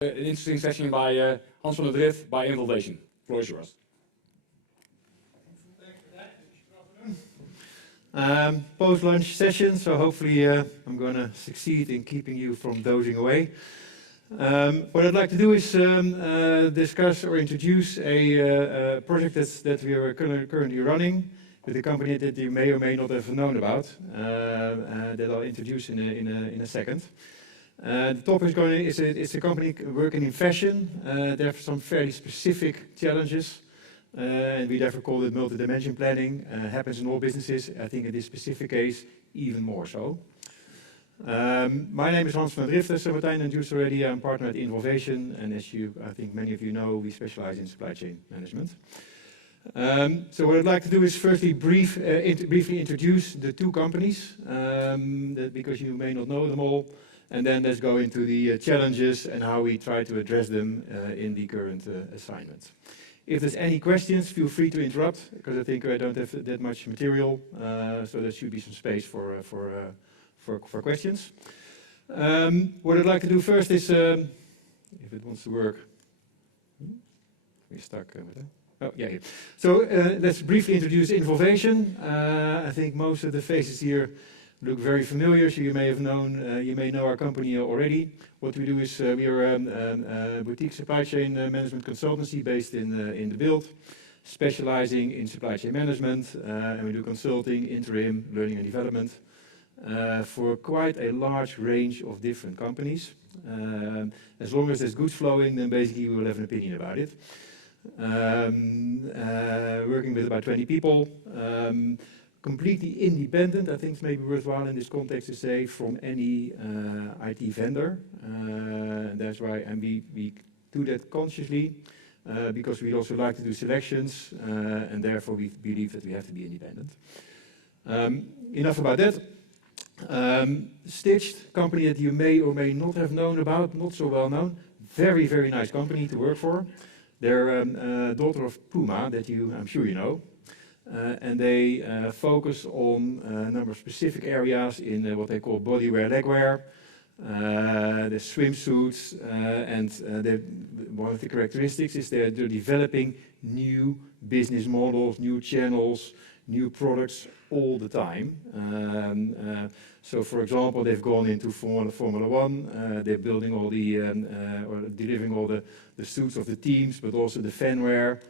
An interesting session by Hans van der Drift by Involvation. Floor is yours. Thanks for that. Post-lunch session, so hopefully I'm going to succeed in keeping you from dozing away. What I'd like to do is discuss or introduce a project that we are currently running with a company that you may or may not have known about, that I'll introduce in a second. The topic it's a company working in fashion. They have some fairly specific challenges, and we therefore call it multi-dimension planning. Happens in all businesses. I think in this specific case, even more so. My name is Hans van der Drift, as Martijn introduced already. I'm partner at Involvation, and as I think many of you know, we specialize in supply chain management. So what I'd like to do is firstly briefly introduce the two companies, because you may not know them all. And then let's go into the challenges and how we try to address them in the current assignment. If there's any questions, feel free to interrupt, because I think I don't have that much material, so there should be some space for questions. What I'd like to do first is, if it wants to work, we're stuck with that. Oh, yeah, here. So let's briefly introduce Involvation. I think most of the faces here look very familiar, so you may know our company already. What we do is we are a boutique supply chain management consultancy based in the Build, specializing in supply chain management, and we do consulting, interim, learning and development for quite a large range of different companies. As long as there's goods flowing, then basically we will have an opinion about it. Working with about 20 people. Completely independent, I think it's maybe worthwhile in this context to say, from any IT vendor. That's why, and we do that consciously, because we also like to do selections, and therefore we believe that we have to be independent. Enough about that. Stichd, company that you may or may not have known about, not so well known. Very, very nice company to work for. They're daughter of Puma, that I'm sure you know. And they focus on a number of specific areas in what they call bodywear, legwear, the swimsuits, and one of the characteristics is they're developing new business models, new channels, new products all the time. So, for example, they've gone into Formula One. They're building all the or delivering all the suits of the teams, but also the fanwear.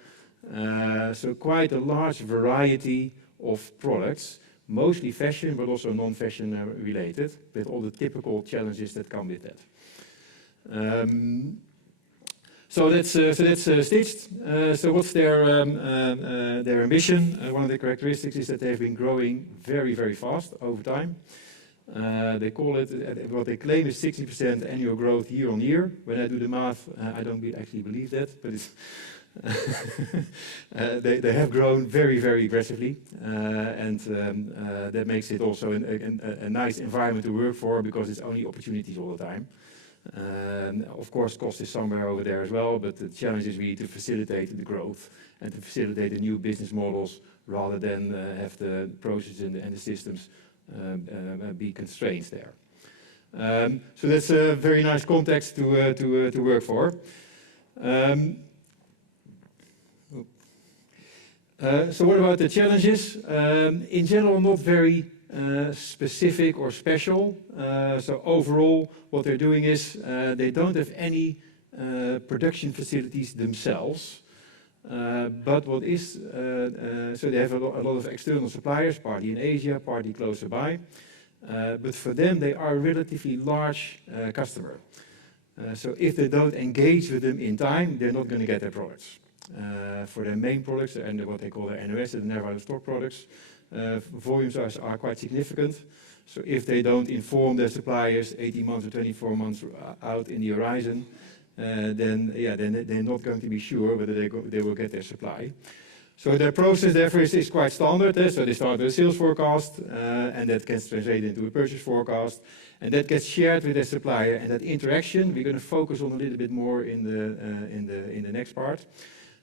So quite a large variety of products, mostly fashion, but also non-fashion related, with all the typical challenges that come with that. So that's Stichd. So what's their ambition? One of the characteristics is that they've been growing very, very fast over time. They call it, what they claim is 60% annual growth year on year. When I do the math, I don't actually believe that, but it's they have grown very, very aggressively, and that makes it also a nice environment to work for, because it's only opportunities all the time. Of course, cost is somewhere over there as well, but the challenge is really to facilitate the growth and to facilitate the new business models rather than have the processes and the systems be constraints there. So that's a very nice context to work for. So what about the challenges? In general, not very specific or special. So overall, what they're doing is they don't have any production facilities themselves. But what is, so they have a lot of external suppliers, partly in Asia, partly closer by. But for them, they are a relatively large customer. So if they don't engage with them in time, they're not going to get their products. For their main products and what they call their NOS, the never out of stock products, volumes are quite significant. So if they don't inform their suppliers 18 months or 24 months out in the horizon, then they're not going to be sure whether they will get their supply. So their process therefore is quite standard. So they start with a sales forecast, and that gets translated into a purchase forecast, and that gets shared with their supplier. And that interaction we're going to focus on a little bit more in the next part.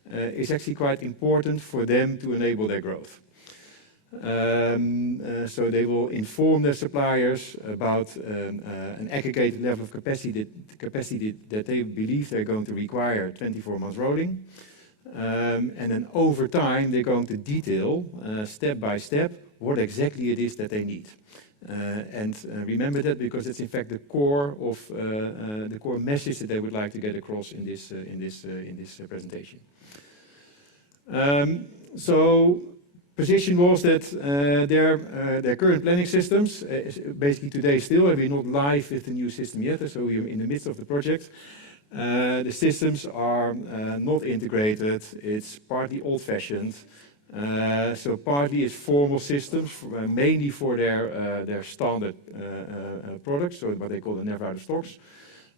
Is actually quite important for them to enable their growth. So they will inform their suppliers about an aggregated level of capacity that they believe they're going to require 24 months rolling. And then over time, they're going to detail, step by step, what exactly it is that they need. And remember that, because it's in fact the core of the core message that they would like to get across in this presentation. So position was that their current planning systems, basically today still, we're not live with the new system yet, so we're in the midst of the project. The systems are not integrated, it's partly old-fashioned. So partly it's formal systems, mainly for their standard products, so what they call the never out of stocks.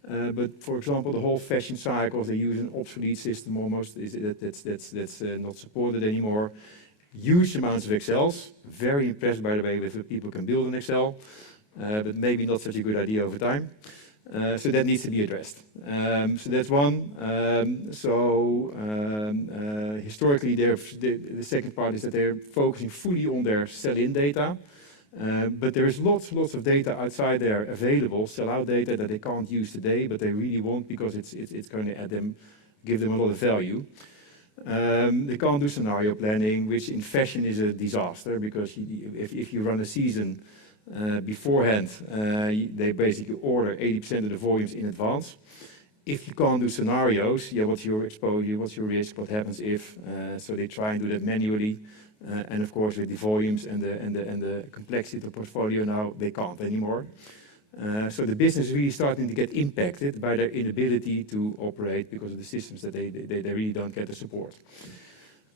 But for example, the whole fashion cycle, they use an obsolete system almost, that's not supported anymore. Huge amounts of Excels, very impressed by the way with what people can build in Excel, but maybe not such a good idea over time. So that needs to be addressed. So that's one. Historically, the second part is that they're focusing fully on their sell-in data. But there is lots of data outside there available, sell-out data that they can't use today, but they really want because it's going to give them a lot of value. They can't do scenario planning, which in fashion is a disaster, because if you run a season beforehand, they basically order 80% of the volumes in advance. If you can't do scenarios, what's your exposure, what's your risk, what happens if? So they try and do that manually. And of course, with the volumes and the complexity of the portfolio now, they can't anymore. So the business is really starting to get impacted by their inability to operate because of the systems that they really don't get the support.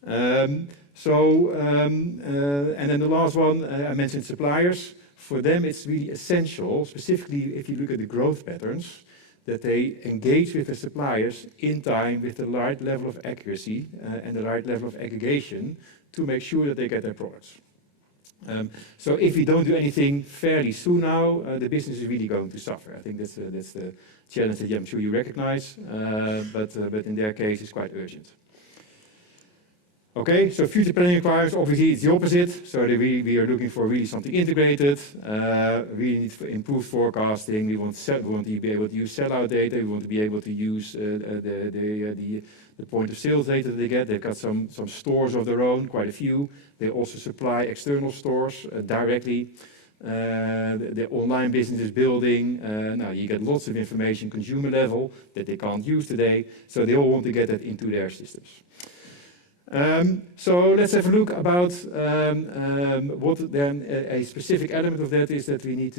And then the last one, I mentioned suppliers. For them, it's really essential, specifically if you look at the growth patterns, that they engage with the suppliers in time with the right level of accuracy and the right level of aggregation to make sure that they get their products. So if we don't do anything fairly soon now, the business is really going to suffer. I think that's the challenge that I'm sure you recognize, but in their case, it's quite urgent. Okay, so future planning requirements, obviously it's the opposite. So we are looking for really something integrated. We need improved forecasting. We want to be able to use sell-out data. We want to be able to use the point of sales data that they get. They've got some stores of their own, quite a few. They also supply external stores directly. The online business is building. Now you get lots of information, consumer level, that they can't use today. So they all want to get that into their systems. So let's have a look about what then a specific element of that is that we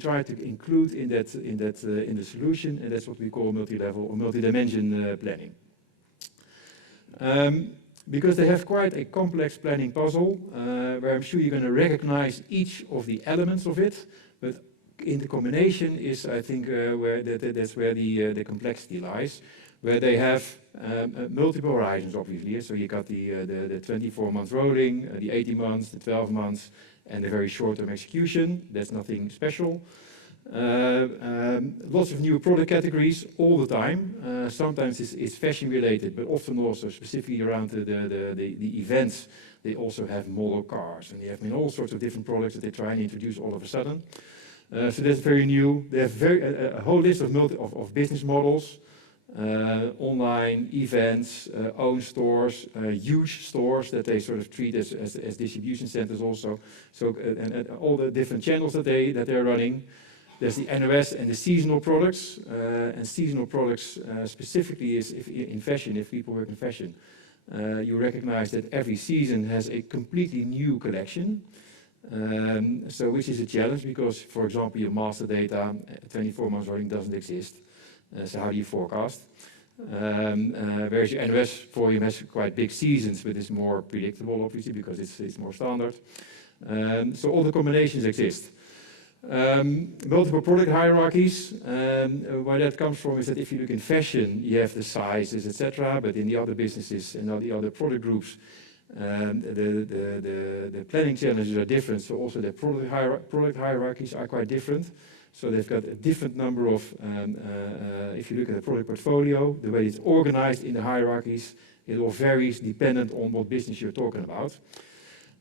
try to include in the solution, and that's what we call multi-level or multi-dimension planning. Because they have quite a complex planning puzzle, where I'm sure you're going to recognize each of the elements of it, but in the combination is, I think, that's where the complexity lies. Where they have multiple horizons, obviously. So you got the 24 months rolling, the 18 months, the 12 months, and the very short-term execution. That's nothing special. Lots of new product categories all the time. Sometimes it's fashion-related, but often also specifically around the events. They also have model cars, and they have all sorts of different products that they try and introduce all of a sudden. So that's very new. They have a whole list of business models. Online events, own stores, huge stores that they sort of treat as distribution centers also. So and all the different channels that they're running. There's the NOS and the seasonal products. And seasonal products specifically is in fashion. If people work in fashion, you recognize that every season has a completely new collection. So which is a challenge because, for example, your master data 24 months rolling doesn't exist. So how do you forecast? Whereas your NOS volume has quite big seasons, but it's more predictable, obviously, because it's more standard. So all the combinations exist. Multiple product hierarchies. Where that comes from is that if you look in fashion, you have the sizes, etc. But in the other businesses and all the other product groups, the planning challenges are different. So also the product hierarchies are quite different. So they've got a different number of, if you look at the product portfolio, the way it's organized in the hierarchies, it all varies dependent on what business you're talking about.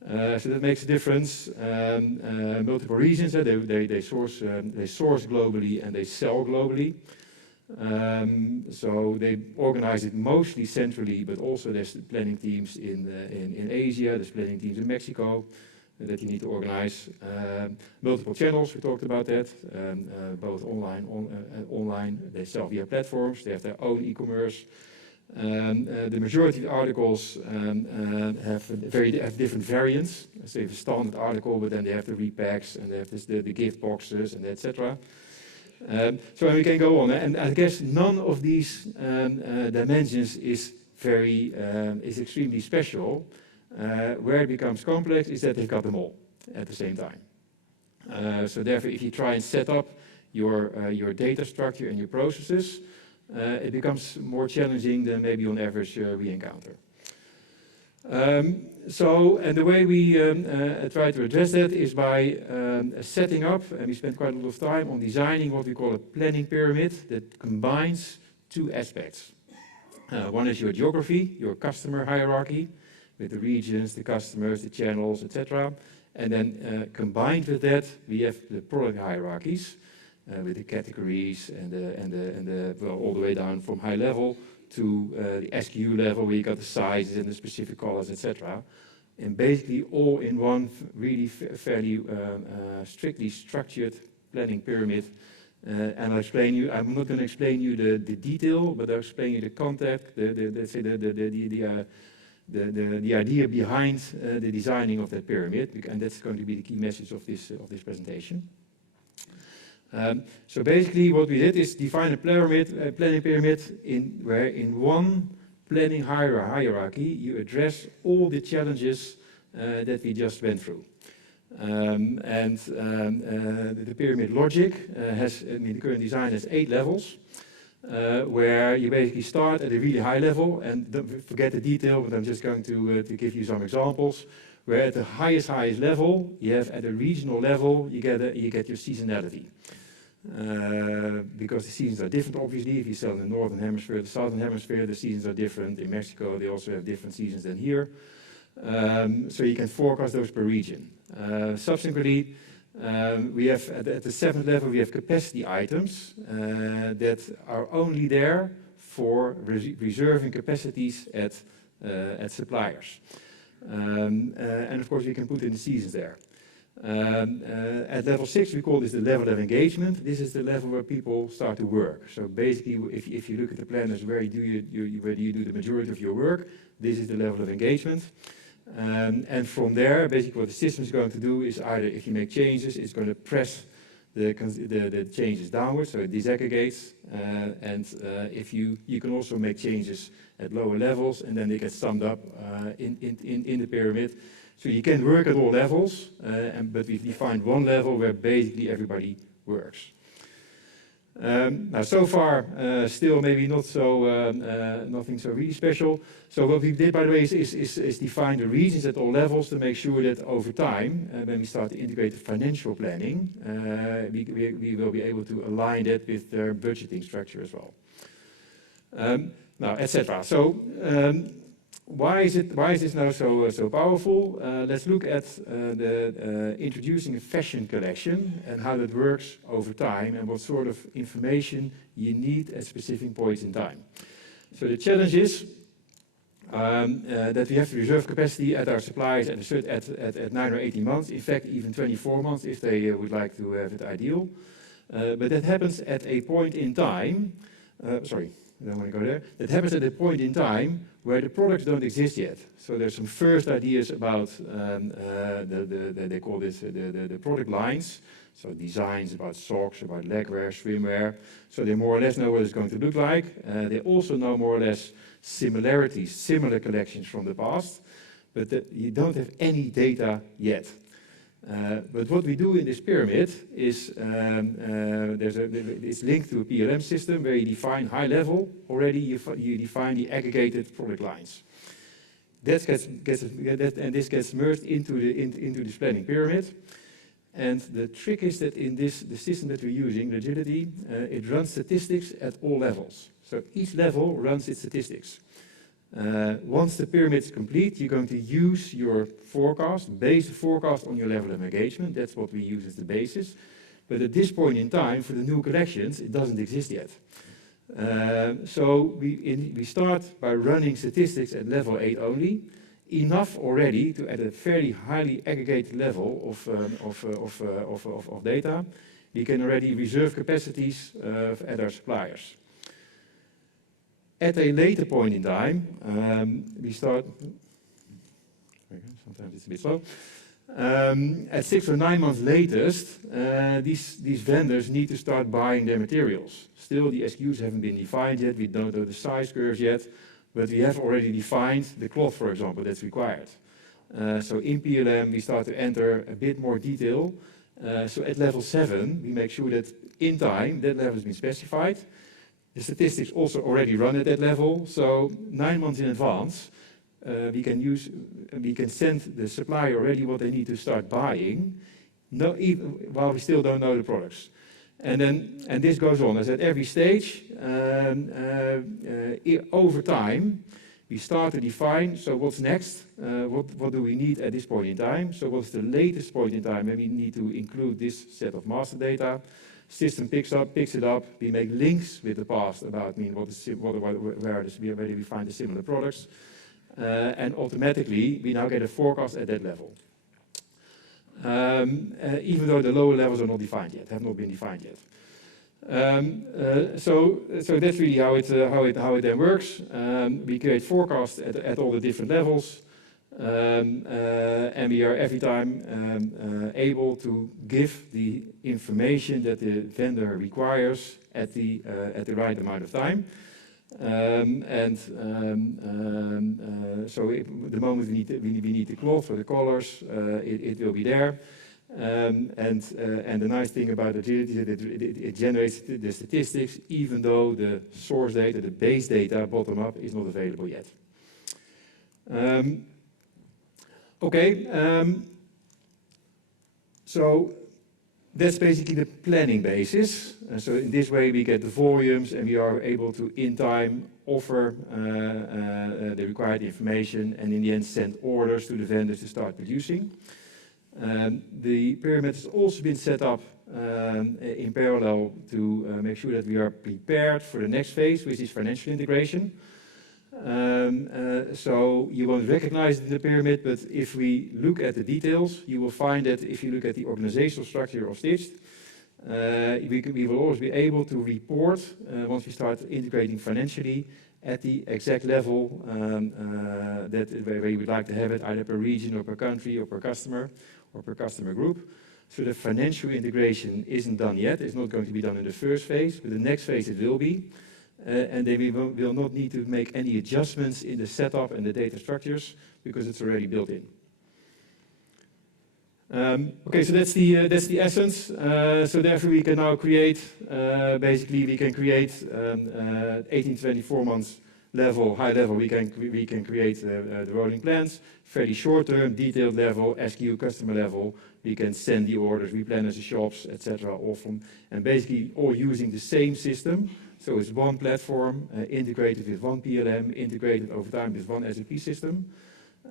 So that makes a difference. Multiple regions, they source globally and they sell globally. So they organize it mostly centrally, but also there's planning teams in Asia, there's planning teams in Mexico that you need to organize. Multiple channels, we talked about that, both online, they sell via platforms, they have their own e-commerce. The majority of the articles have different variants. So they have a standard article, but then they have the repacks and they have the gift boxes and etc. So we can go on, and I guess none of these dimensions is extremely special. Where it becomes complex is that they've got them all at the same time. So therefore, if you try and set up your data structure and your processes, it becomes more challenging than maybe on average we encounter. And the way we try to address that is by setting up, and we spend quite a lot of time on designing what we call a planning pyramid that combines two aspects. One is your geography, your customer hierarchy, with the regions, the customers, the channels, etc. And then combined with that, we have the product hierarchies, with the categories and well, all the way down from high level to the SKU level, where you got the sizes and the specific colors, etc. And basically all in one really fairly strictly structured planning pyramid. And I'll explain you. I'm not going to explain you the detail, but I'll explain you the concept, the idea behind the designing of that pyramid, and that's going to be the key message of this presentation. So basically what we did is define a planning pyramid where in one planning hierarchy you address all the challenges that we just went through. The pyramid logic the current design has 8 levels, where you basically start at a really high level, and don't forget the detail, but I'm just going to give you some examples. Where at the highest level, you have at a regional level, you get your seasonality. Because the seasons are different, obviously. If you sell in the northern hemisphere, the southern hemisphere, the seasons are different. In Mexico, they also have different seasons than here. So you can forecast those per region. Subsequently, we have at the 7th level, we have capacity items that are only there for reserving capacities at suppliers. And of course, we can put in the seasons there. At level 6, we call this the level of engagement. This is the level where people start to work. So basically, if you look at the planners, where do you do the majority of your work, this is the level of engagement. And from there, basically what the system is going to do is either, if you make changes, it's going to press the changes downwards, so it disaggregates. If you can also make changes at lower levels, and then they get summed up in the pyramid. So you can work at all levels, but we've defined one level where basically everybody works. Now, so far, still maybe not so nothing so really special. So what we did, by the way, is define the regions at all levels to make sure that over time, when we start to integrate the financial planning, we will be able to align that with their budgeting structure as well. Now, etc. So why is this now so powerful? Let's look at introducing a fashion collection and how that works over time and what sort of information you need at specific points in time. So the challenge is that we have to reserve capacity at our suppliers at 9 or 18 months, in fact even 24 months if they would like to have it ideal. But that happens at a point in time, sorry, I don't want to go there. That happens at a point in time where the products don't exist yet. So there's some first ideas about, they call this the product lines. So designs about socks, about legwear, swimwear. So they more or less know what it's going to look like. They also know more or less similarities, similar collections from the past. But you don't have any data yet. But what we do in this pyramid is, it's linked to a PLM system where you define high level already, you define the aggregated product lines. This gets merged into this planning pyramid. And the trick is that in the system that we're using, Agility, it runs statistics at all levels. So each level runs its statistics. Once the pyramid is complete, you're going to use your forecast, base the forecast on your level of engagement. That's what we use as the basis. But at this point in time, for the new collections, it doesn't exist yet. So we start by running statistics at level 8 only, enough already to at a fairly highly aggregated level of data. We can already reserve capacities at our suppliers. At a later point in time, we start, sometimes it's a bit slow, at 6 or 9 months latest, these vendors need to start buying their materials. Still, the SKUs haven't been defined yet, we don't know the size curves yet, but we have already defined the cloth, for example, that's required. So in PLM, we start to enter a bit more detail. So at level 7, we make sure that in time, that level has been specified. The statistics also already run at that level, so 9 months in advance, we can send the supplier already what they need to start buying, even while we still don't know the products. And this goes on, as at every stage, over time, we start to define, so what's next, what do we need at this point in time, so what's the latest point in time, and we need to include this set of master data. System picks it up, we make links with the past about where do we find the similar products, and automatically we now get a forecast at that level. Even though the lower levels are not defined yet, have not been defined yet. So that's really how it then works. We create forecasts at all the different levels. And we are every time able to give the information that the vendor requires at the right amount of time. So the moment we need the cloth or the colors, it will be there. And the nice thing about Agility is that it generates the statistics, even though the source data, the base data, bottom up, is not available yet. Okay, so that's basically the planning basis. So in this way we get the volumes and we are able to in time offer the required information and in the end send orders to the vendors to start producing. The pyramid has also been set up in parallel to make sure that we are prepared for the next phase, which is financial integration. So you won't recognize it in the pyramid, but if we look at the details, you will find that if you look at the organizational structure of stichd, we will always be able to report once we start integrating financially at the exact level where we would like to have it, either per region or per country or per customer group. So the financial integration isn't done yet. It's not going to be done in the first phase, but the next phase it will be. And then we will not need to make any adjustments in the setup and the data structures because it's already built in. Okay, so that's the essence. So therefore we can now create, basically we can create 18 to 24 months level, high level, we can create the rolling plans, fairly short term, detailed level, SKU customer level, we can send the orders, replenish the shops, etc. all from, and basically all using the same system. So it's one platform, integrated with one PLM, integrated over time with one S&OP system.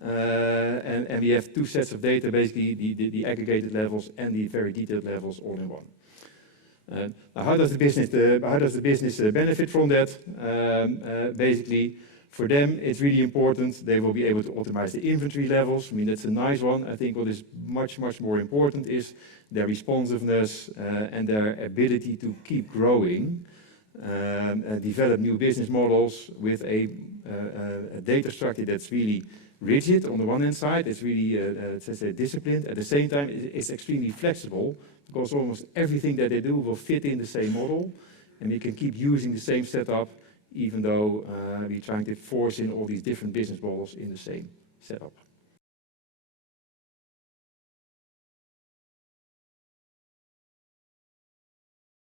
And we have two sets of data, basically the aggregated levels and the very detailed levels all in one. Now how does the business benefit from that? Basically, for them it's really important. They will be able to optimize the inventory levels. I mean, that's a nice one. I think what is much more important is their responsiveness and their ability to keep growing. Develop new business models with a data structure that's really rigid on the one hand side, it's really let's say disciplined. At the same time, it's extremely flexible because almost everything that they do will fit in the same model, and we can keep using the same setup even though we're trying to force in all these different business models in the same setup.